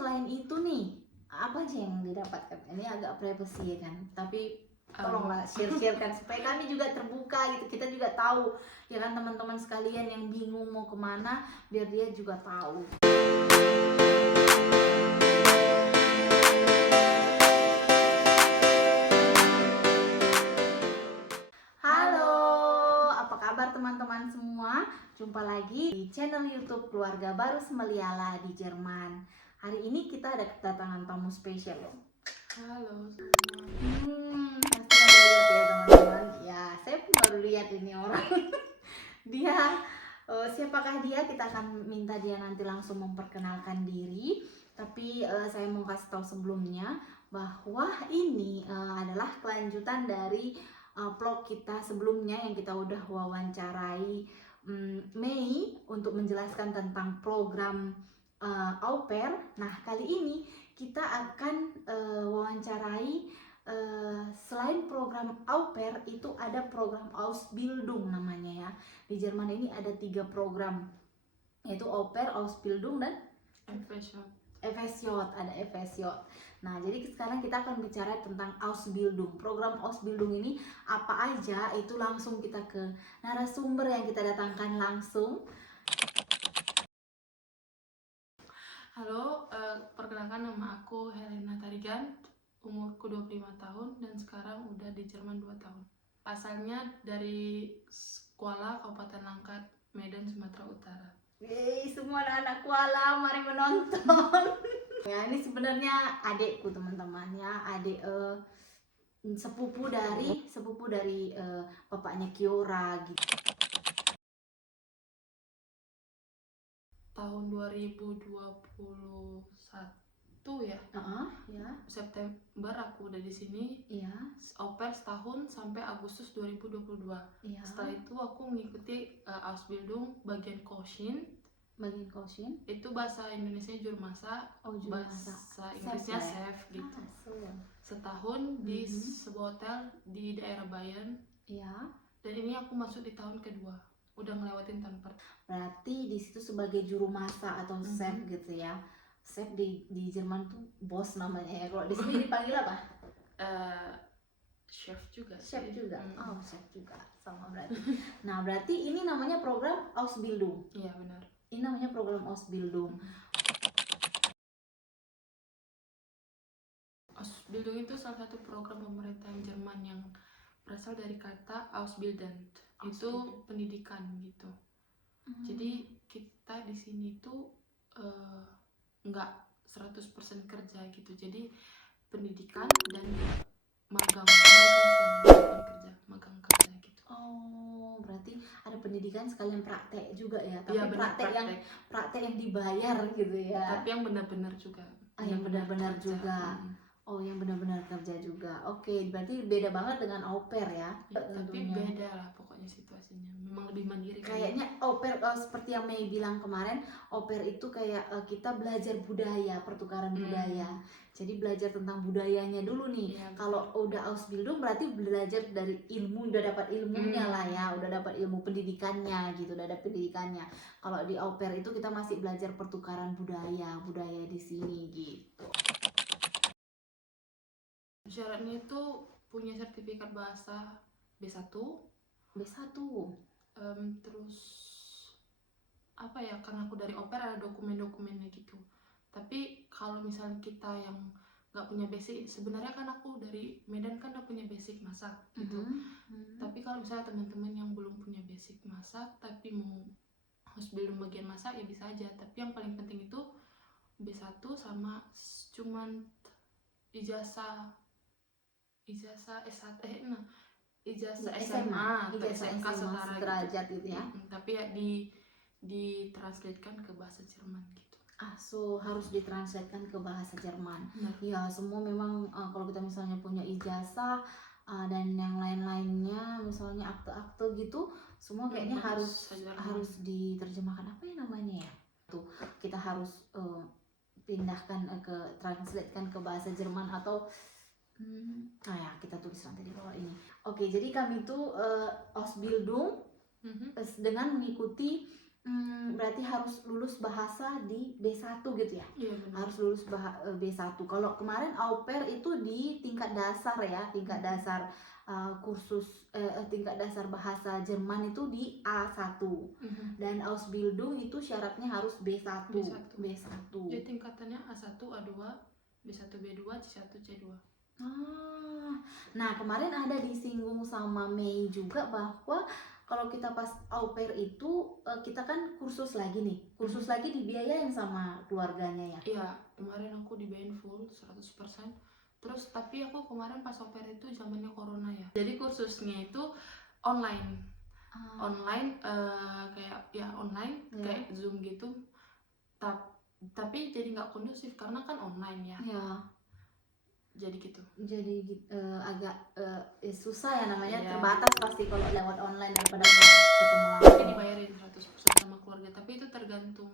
selain itu nih, apa aja yang didapatkan? Ini agak privacy ya kan, tapi tolonglah share-sharekan supaya kami juga terbuka gitu, kita juga tahu ya kan, teman-teman sekalian yang bingung mau kemana, biar dia juga tahu. Halo, apa kabar teman-teman semua? Jumpa lagi di channel YouTube Keluarga Baru Semeliala di Jerman. Hari ini kita ada kedatangan tamu spesial loh. Halo Pasti baru lihat ya teman-teman. Ya, saya pun baru lihat ini orang. Dia, siapakah dia? Kita akan minta dia nanti langsung memperkenalkan diri. Tapi saya mau kasih tahu sebelumnya bahwa ini adalah kelanjutan dari vlog kita sebelumnya yang kita udah wawancarai Mei untuk menjelaskan tentang program au pair. Nah, kali ini kita akan wawancarai selain program au pair itu ada program Ausbildung namanya ya. Di Jerman ini ada 3 program, yaitu au pair, Ausbildung dan FSJ, ada FSJ. Nah, jadi sekarang kita akan bicara tentang Ausbildung. Program Ausbildung ini apa aja, itu langsung kita ke narasumber yang kita datangkan langsung. Halo, perkenalkan nama aku Helena Tarigan, umurku 25 tahun dan sekarang udah di Jerman 2 tahun. Asalnya dari Kuala, Kabupaten Langkat, Medan, Sumatera Utara. Semua anak-anak Kuala, mari menonton. Ya, ini sebenarnya adikku teman-teman ya, adik sepupu dari bapaknya Kiora gitu. Tahun 2021 ya. Ya. September aku udah di sini. Iya. Au pair setahun sampai Agustus 2022. Iya. Setelah itu aku mengikuti Ausbildung bagian Koshin. Itu bahasa Indonesia juru masak, bahasa Inggrisnya chef gitu. Setahun di sebuah hotel di daerah Bayern. Iya. Dan ini aku masuk di tahun kedua, udah ngelewatin tahun pertama. Berarti di situ sebagai juru masak atau chef gitu ya. Chef di Jerman tuh bos namanya ya. Kalau di sini dipanggil apa? Chef juga. Chef juga. Oh, chef juga. Sama berarti. Nah, berarti ini namanya program Ausbildung. Iya, benar. Ini namanya program Ausbildung. Ausbildung itu salah satu program pemerintahan Jerman yang berasal dari kata Ausbilden. Itu pendidikan gitu. Jadi kita di sini tuh nggak 100% kerja gitu. Jadi pendidikan dan magang kerja gitu. Oh, berarti ada pendidikan sekalian praktek juga ya. Tapi ya, praktek yang dibayar gitu ya. Tapi yang benar-benar juga. Yang benar-benar juga. Oh, yang benar-benar kerja juga. Oke, berarti beda banget dengan au pair ya. Tapi beda lah pokoknya situasinya. Memang lebih mandiri. Kayaknya au pair seperti yang Mei bilang kemarin, au pair itu kayak kita belajar budaya, pertukaran budaya. Jadi belajar tentang budayanya dulu nih. Kalau udah Ausbildung berarti belajar dari ilmu, udah dapat ilmunya lah ya, udah dapat ilmu pendidikannya gitu, udah ada pendidikannya. Kalau di au pair itu kita masih belajar pertukaran budaya di sini gitu. Syaratnya itu punya sertifikat bahasa B1. Terus apa ya, karena aku dari au pair ada dokumen-dokumennya gitu. Tapi kalau misalnya kita yang nggak punya basic, sebenarnya kan aku dari Medan kan udah punya basic masak gitu. Tapi kalau misalnya teman-teman yang belum punya basic masak tapi mau Ausbildung bagian masak ya bisa aja. Tapi yang paling penting itu B1 sama cuman ijazah SMA atau SMK setara gitu ya. Tapi ya ditranslatekan ke bahasa Jerman gitu. So harus ditranslatekan ke bahasa Jerman. Ya, semua memang kalau kita misalnya punya ijazah dan yang lain-lainnya, misalnya akte-akte gitu, semua kayaknya harus diterjemahkan, apa ya namanya ya? Tuh, kita harus pindahkan translatekan ke bahasa Jerman atau ya kita tulis nanti di bawah ini. Oke, jadi kami itu Ausbildung dengan mengikuti Berarti harus lulus bahasa di B1 gitu ya? Iya benar. Harus lulus B1. Kalau kemarin au pair itu di tingkat dasar ya, tingkat dasar kursus tingkat dasar bahasa Jerman itu di A1. Dan Ausbildung itu syaratnya harus B1. B1. Jadi tingkatannya A1, A2, B1, B2, C1, C2. Nah kemarin ada disinggung sama Mei juga bahwa kalau kita pas au pair itu kita kan kursus lagi nih, lagi dibiayain sama keluarganya ya? Iya, kemarin aku dibayarin full 100%. Terus tapi aku kemarin pas au pair itu zamannya corona ya. Jadi kursusnya itu online. Online kayak ya online kayak Zoom gitu. Tapi jadi nggak kondusif karena kan online ya. Jadi gitu. Jadi agak susah ya namanya, Iya. terbatas pasti kalau lewat online daripada ketemu langsung. Tapi dibayarin 100% sama keluarga, tapi itu tergantung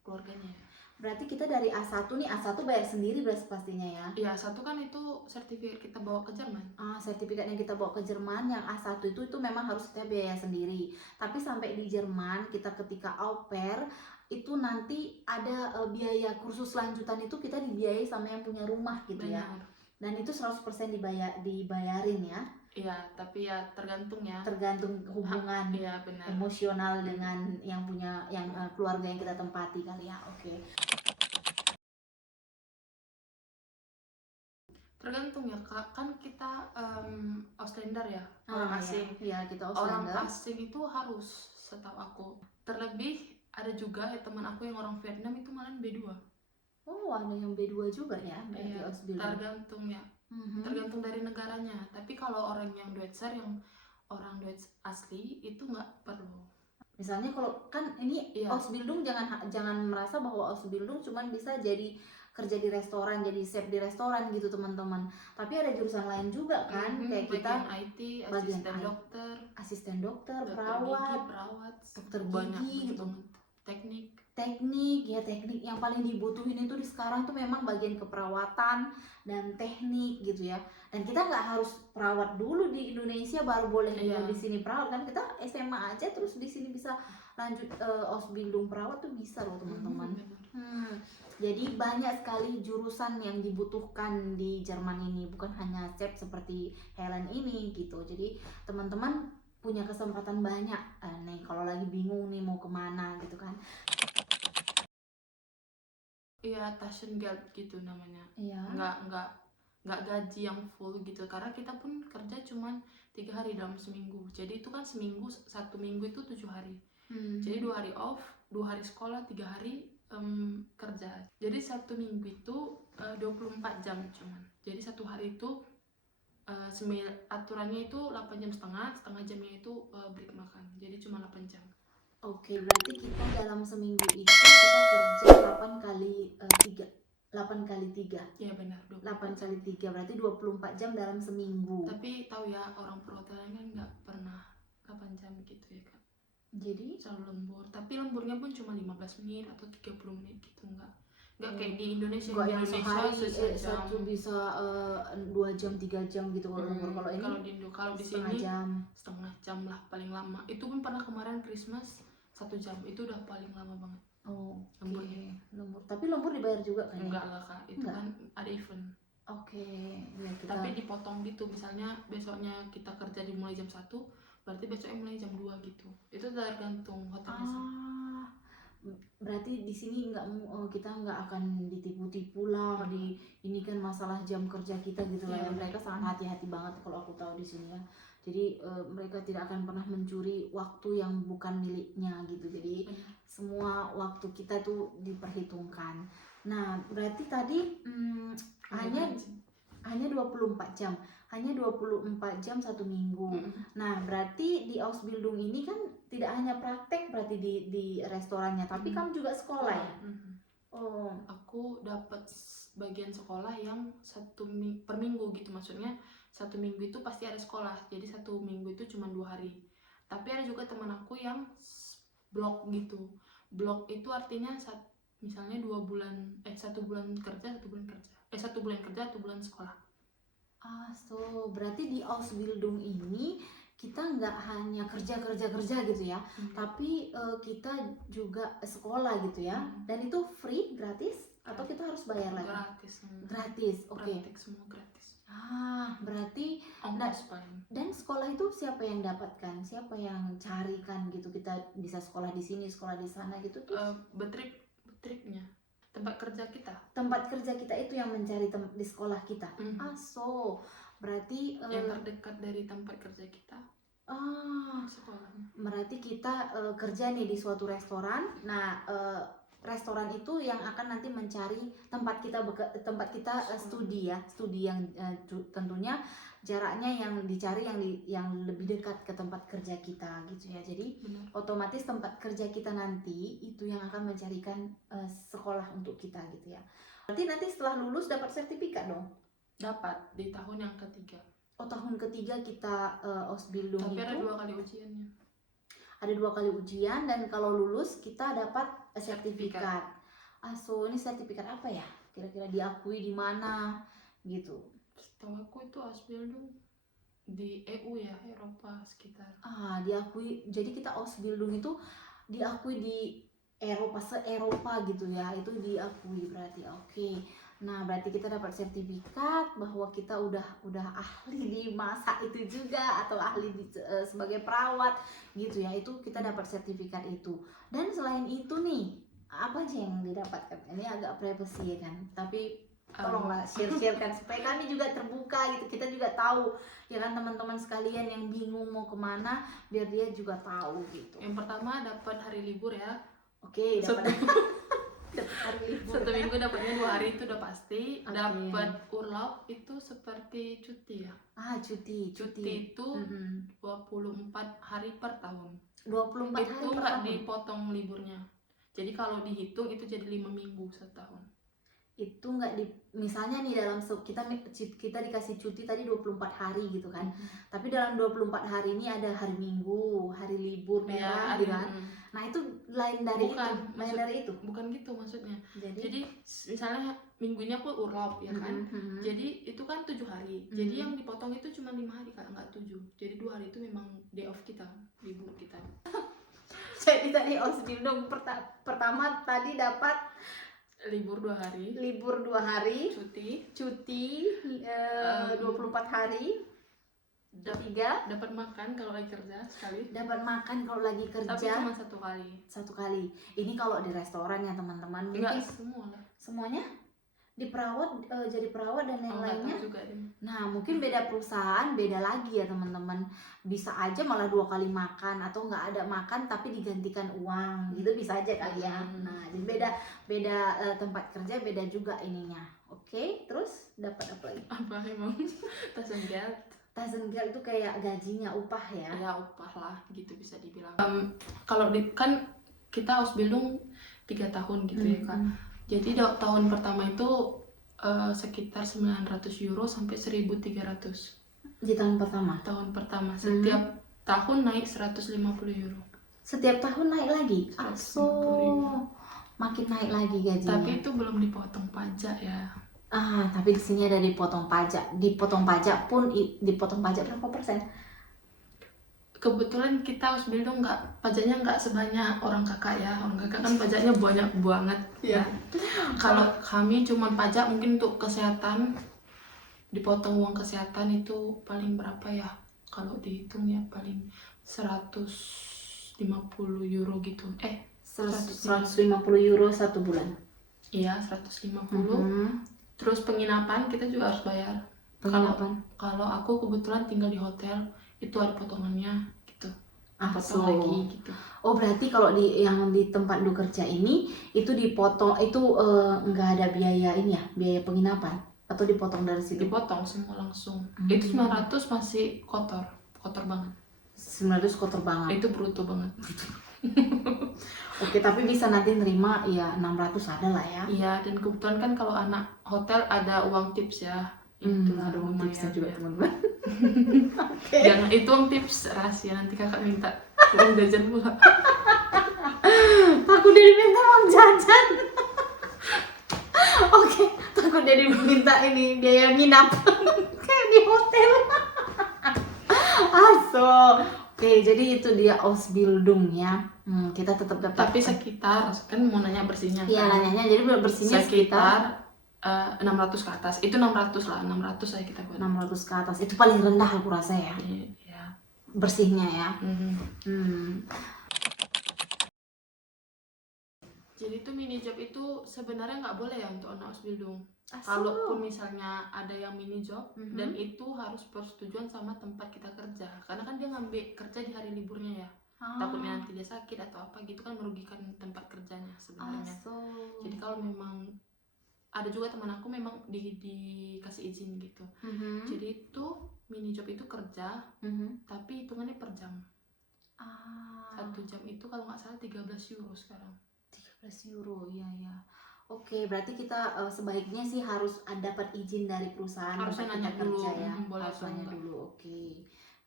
keluarganya ya. Berarti kita dari A1 nih, A1 bayar sendiri berarti pastinya ya? Iya, A1 kan itu sertifikat kita bawa ke Jerman. Sertifikat yang kita bawa ke Jerman yang A1 itu memang harus kita biaya sendiri. Tapi sampai di Jerman kita ketika au pair itu nanti ada biaya kursus lanjutan itu kita dibiayai sama yang punya rumah gitu. Benar. Ya. Dan itu 100% dibayarin ya. Iya, tapi ya tergantung ya. Tergantung hubungan iya, benar. Emosional dengan yang punya keluarga yang kita tempati kali ya. Oke. Tergantung ya Kak, kan kita Auslander ya, orang asing. Iya, kita Auslander. Orang asing itu harus, setahu aku. Terlebih ada juga ya teman aku yang orang Vietnam itu malah B2. Oh, ada yang B2 juga ya? Iya, tergantung ya. Tergantung dari negaranya. Tapi kalau orang yang Duitser, yang orang Duits asli itu nggak perlu. Misalnya kalau kan ini Ausbildung, jangan merasa bahwa Ausbildung cuma bisa jadi kerja di restoran, jadi chef di restoran gitu teman-teman. Tapi ada jurusan lain juga kan, kayak kita bagian IT, asisten dokter, perawat, dokter gigi gitu. Teknik yang paling dibutuhin itu di sekarang tuh memang bagian keperawatan dan teknik gitu ya. Dan kita nggak harus perawat dulu di Indonesia baru boleh di sini perawat kan, kita SMA aja terus di sini bisa lanjut Ausbildung perawat tuh bisa loh teman-teman. Jadi banyak sekali jurusan yang dibutuhkan di Jerman ini, bukan hanya chef seperti Helen ini gitu. Jadi teman-teman punya kesempatan banyak nih kalau lagi bingung nih mau kemana gitu kan. Iya, Taschengeld gitu namanya. Iya. Nggak gaji yang full gitu, karena kita pun kerja cuman 3 hari dalam seminggu. Jadi itu kan seminggu, 1 minggu itu 7 hari. Jadi 2 hari off, 2 hari sekolah, 3 hari kerja. Jadi 1 minggu itu 24 jam cuman. Jadi 1 hari itu aturannya itu 8 jam setengah jamnya itu break makan. Jadi cuma 8 jam. Oke, berarti kita dalam seminggu itu kita kerja 8 kali 3. 8 kali 3. Iya benar, 8 kali 3 berarti 24 jam dalam seminggu. Tapi tahu ya, orang perhotelan kan nggak pernah 8 jam gitu ya Kak. Jadi selalu lembur, tapi lemburnya pun cuma 15 menit atau 30 menit gitu, nggak kayak di Indonesia. Nggak yang sehari satu bisa 2 jam 3 jam gitu kalau lembur. Kalau ini kalau di sini setengah jam lah paling lama. Itu pun pernah kemarin Christmas 1 jam, itu udah paling lama banget. Lemburnya. Lembur. Tapi lembur dibayar juga kan? Enggak lah Kak, itu kan ada event. Ya, tapi dipotong gitu, misalnya besoknya kita kerja dimulai jam 1, berarti besoknya mulai jam 2 gitu. Itu tergantung hotelnya sih. Berarti di sini kita nggak akan ditipu-tipu lah. Ini kan masalah jam kerja kita gitu lah ya. Mereka sangat hati-hati banget kalau aku tahu di sini ya. Jadi mereka tidak akan pernah mencuri waktu yang bukan miliknya gitu. Jadi semua waktu kita tuh diperhitungkan. Nah berarti tadi hanya 24 jam. Hanya 24 jam 1 minggu. Nah berarti di Ausbildung ini kan tidak hanya praktek berarti di restorannya, tapi kamu juga sekolah ya? Aku dapat bagian sekolah yang per minggu gitu, maksudnya 1 minggu itu pasti ada sekolah. Jadi 1 minggu itu cuma 2 hari. Tapi ada juga teman aku yang blok gitu. Blok itu artinya misalnya 1 bulan kerja, 1 bulan kerja. 1 bulan kerja, 1 bulan sekolah. Berarti di Ausbildung ini kita nggak hanya kerja gitu ya, tapi kita juga sekolah gitu ya. Dan itu free, gratis atau kita harus bayar lagi? Gratis. Oke. Praktek semua gratis. Berarti Ongkos paling. dan sekolah itu siapa yang dapatkan? Siapa yang carikan gitu? Kita bisa sekolah di sini, sekolah di sana gitu tuh. Betripnya tempat kerja kita. Tempat kerja kita itu yang mencari di sekolah kita. Berarti yang terdekat dari tempat kerja kita. Sekolahnya. Berarti kita kerja nih di suatu restoran. Nah, restoran itu yang akan nanti mencari tempat kita studi ya, studi yang tentunya jaraknya yang dicari yang lebih dekat ke tempat kerja kita gitu ya. Jadi otomatis tempat kerja kita nanti itu yang akan mencarikan sekolah untuk kita gitu ya. Berarti nanti setelah lulus dapat sertifikat dong? Dapat di tahun yang ketiga. Tahun ketiga kita Ausbildung. Tapi itu ada 2 kali ujiannya. Ada 2 kali ujian dan kalau lulus kita dapat sertifikat. So ini sertifikat apa ya? Kira-kira diakui di mana gitu? Setahu aku itu Ausbildung di EU ya, Eropa sekitar. Diakui. Jadi kita Ausbildung itu diakui di Eropa, se-Eropa gitu ya. Itu diakui berarti. Oke. Nah, berarti kita dapat sertifikat bahwa kita udah ahli di masa itu juga atau ahli sebagai perawat gitu ya. Itu kita dapat sertifikat itu. Dan selain itu nih, apa aja yang didapatkan? Ini agak privacy ya kan. Tapi tolonglah share-sharekan supaya kami juga terbuka gitu. Kita juga tahu ya kan, teman-teman sekalian yang bingung mau kemana biar dia juga tahu gitu. Yang pertama dapat hari libur ya. Oke, dapat hari libur. 1 minggu dapatnya 2 hari itu udah pasti. Dapat urlaub itu seperti cuti ya. Cuti itu 24 hari per tahun. 24 hari Itu per nggak tahun. dipotong liburnya. Jadi kalau dihitung itu jadi 5 minggu setahun. Itu nggak misalnya nih dalam kita dikasih cuti tadi 24 hari gitu kan. Tapi dalam 24 hari ini ada hari Minggu, hari libur merah gitu kan. Nah, itu lain dari itu. Bukan gitu maksudnya. Jadi misalnya minggu ini aku urlaub ya kan. Jadi itu kan 7 hari. Jadi yang dipotong itu cuma 5 hari Kak, enggak 7. Jadi 2 hari itu memang day off kita, libur kita. Jadi tadi Ausbildung pertama tadi dapat libur 2 hari. Cuti 24 hari. Dapat makan kalau lagi kerja sekali. Dapat makan kalau lagi kerja. Tapi cuma 1 kali. 1 kali. Ini kalau di restoran ya teman-teman. Enggak mungkin semua lah. Semuanya di perawat, jadi perawat dan yang lainnya. Juga deh. Nah, mungkin beda perusahaan beda lagi ya teman-teman. Bisa aja malah 2 kali makan atau nggak ada makan tapi digantikan uang gitu, bisa aja kali ya. Nah, jadi beda tempat kerja beda juga ininya. Oke, terus dapat apa lagi? Apa emang? Tasengel itu kayak gajinya, upah ya? Ya upah lah gitu bisa dibilang. Kalau kan kita Ausbildung 3 tahun gitu ya kan. Jadi tahun pertama itu sekitar 900 euro sampai 1.300. Di tahun pertama? Tahun pertama. Setiap tahun naik 150 euro. Setiap tahun naik lagi? Makin naik lagi gajinya. Tapi itu belum dipotong pajak ya. Tapi di sini ada dipotong pajak. Dipotong pajak berapa persen? Kebetulan kita Ausbildung pajaknya nggak sebanyak orang kakak ya. Orang kakak kan pajaknya banyak banget ya. Kalau kami cuma pajak mungkin untuk kesehatan, dipotong uang kesehatan itu paling berapa ya? Kalau dihitung ya paling 150 euro gitu. 150 euro 1 bulan. Iya, 150. Terus penginapan kita juga harus bayar. Kalau aku kebetulan tinggal di hotel, itu ada potongannya gitu. Potong lagi gitu. Oh, berarti kalau yang di tempat lu kerja ini itu dipotong, itu nggak ada biaya ini ya, biaya penginapan atau dipotong dari situ? Dipotong semua langsung. Itu 900 masih kotor banget. 900 kotor banget. Itu bruto banget. Oke, tapi bisa nanti nerima ya 600 ada lah ya. Iya, dan kebetulan kan kalau anak hotel ada uang tips ya. Ada uang tipsnya juga teman-teman. Jangan, itu uang tips rahasia, nanti kakak minta uang jajan pula. Takut dia diminta uang jajan. Oke, takut dia diminta ini biaya nginap kayak di hotel. Aso. Oke, jadi itu dia Ausbildung ya. Kita tetap dapat. Tapi sekitar kan mau nanya bersihnya Iya, kan? nanyanya jadi bersihnya sekitar 600 ke atas. Itu 600 lah, 600 saya kita buat. 600 ke atas. Itu paling rendah aku rasa ya. Iya. Bersihnya ya. Mhm. Jadi itu mini job itu sebenarnya nggak boleh ya untuk anak Ausbildung. Kalaupun misalnya ada yang mini job dan itu harus persetujuan sama tempat kita kerja, karena kan dia ngambil kerja di hari liburnya ya. Takutnya nanti dia sakit atau apa gitu kan merugikan tempat kerjanya sebenarnya. Jadi kalau memang ada juga teman aku memang dikasih izin gitu. Jadi itu mini job itu kerja, tapi hitungannya per jam. 1 jam itu kalau nggak salah 13 euro sekarang. 13 euro, ya. Oke, berarti kita sebaiknya sih harus dapat izin dari perusahaan Harusnya tempat nanya kita kerja dulu, ya. boleh Harus atau nanya enggak. dulu, oke.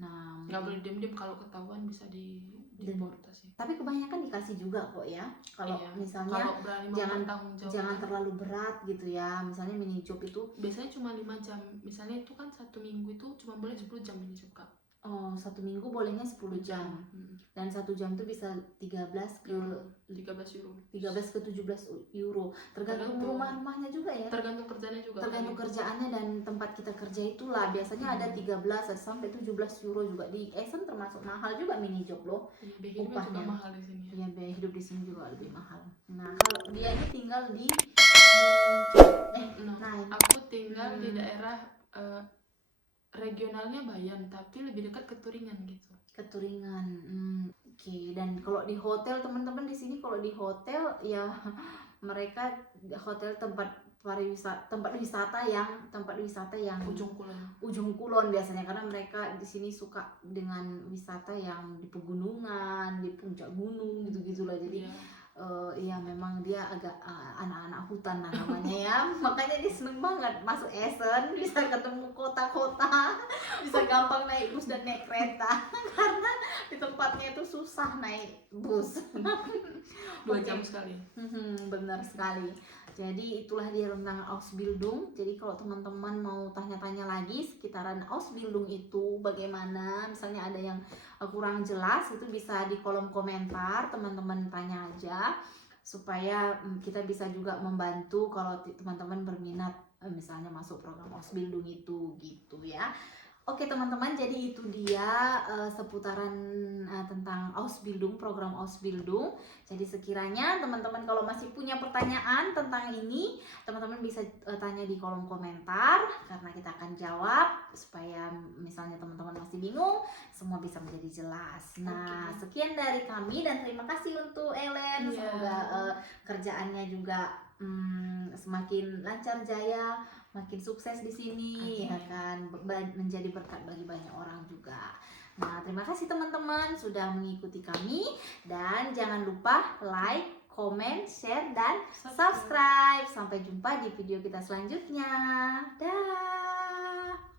Nah, Nggak boleh diem-diem, kalau ketahuan bisa dideportasi. tapi kebanyakan dikasih juga kok ya. Kalau Iya. misalnya Kalau berani bertanggung jawab, jangan terlalu berat gitu ya. Misalnya mini job itu biasanya cuma 5 jam. Misalnya itu kan 1 minggu itu cuma boleh 10 jam mini job, Kak. 1 minggu bolehnya 10 jam. Dan 1 jam itu bisa 13 ke 13 euro. 13 ke 17 euro. Tergantung rumahnya juga ya. Tergantung kerjanya juga. Tergantung kerjaannya dan tempat kita kerja itulah. Biasanya ada 13 sampai 17 euro juga. Di Essen termasuk mahal juga mini job loh. Biaya hidupnya juga mahal di sini. Iya, biaya hidup di sini juga lebih mahal. Nah, kalau dia ini tinggal di aku tinggal di daerah regionalnya Bayan, tapi lebih dekat ke Turingan gitu. Ke Turingan. Oke. Dan kalau di hotel, teman-teman di sini kalau di hotel ya mereka hotel tempat wisata yang ujung kulon biasanya, karena mereka di sini suka dengan wisata yang di pegunungan, di puncak gunung gitu-gitulah. Jadi ya memang dia agak anak-anak hutan lah namanya ya. Makanya dia seneng banget masuk Essen, bisa ketemu kota-kota, bisa gampang naik bus dan naik kereta karena di tempatnya itu susah naik bus. 2 jam sekali. Benar sekali. Jadi itulah dia tentang Ausbildung. Jadi kalau teman-teman mau tanya-tanya lagi sekitaran Ausbildung itu bagaimana, misalnya ada yang kurang jelas, itu bisa di kolom komentar, teman-teman tanya aja supaya kita bisa juga membantu kalau teman-teman berminat misalnya masuk program Ausbildung itu gitu ya. Oke teman-teman, jadi itu dia seputaran tentang Ausbildung, program Ausbildung. Jadi sekiranya teman-teman kalau masih punya pertanyaan tentang ini, teman-teman bisa tanya di kolom komentar, karena kita akan jawab supaya misalnya teman-teman masih bingung, semua bisa menjadi jelas. Nah, sekian dari kami dan terima kasih untuk Ellen. Semoga kerjaannya juga semakin lancar jaya, makin sukses di sini, ya kan, menjadi berkat bagi banyak orang juga. Nah, terima kasih teman-teman sudah mengikuti kami, dan jangan lupa like, comment, share, dan subscribe. Sampai jumpa di video kita selanjutnya. Dah.